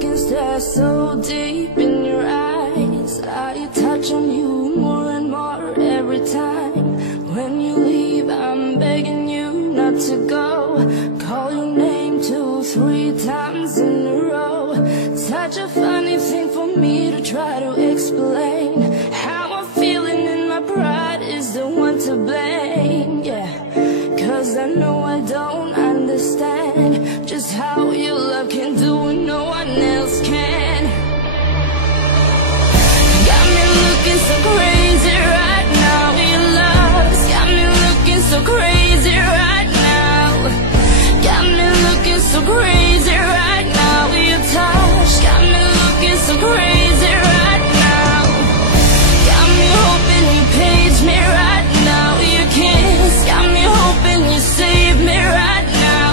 can stare so deep in your eyes. I touch on you more and more every time. When you leave, I'm begging you not to go. Call your name 2, 3 times in a row. Such a funny thing for me to try to explain. How I'm feeling in my pride is the one to blame, yeah. 'Cause I know I don't understand just how your love can do what no one else can. Got me looking so crazy right now. Your love's got me looking so crazy right now. Got me looking so crazy right now. Your touch got me looking so crazy right now. Got me hoping you page me right now. Your kiss got me hoping you save me right now.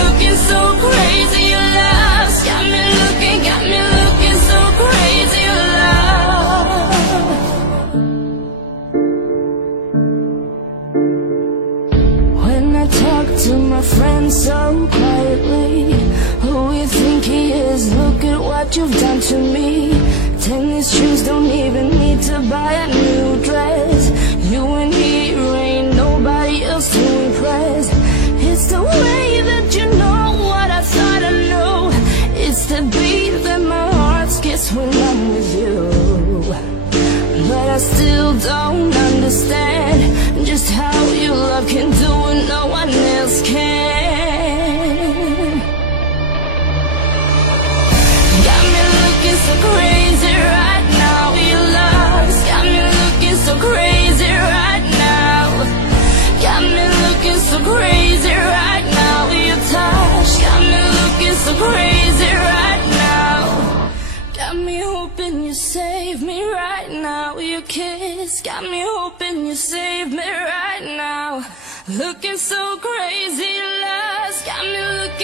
Looking so crazy, your love's got me looking so crazy, your love. When I talk to my friends so quietly, who you think he is? Look at what you've done to me. Tennis shoes, don't even need to buy a new dress. You and me, ain't nobody else to impress. It's the way that you know what I thought I knew. It's the beat that my heart skips when I'm with you. But I still don't understand just how your love can do what no one else can. Got me looking so crazy right now. Your love's got me looking so crazy right now. Got me looking so crazy right now. Your touch got me looking so crazy right now. Got me hoping you save me right now. Your kiss got me hoping you save me right now. Looking so crazy, love's got me looking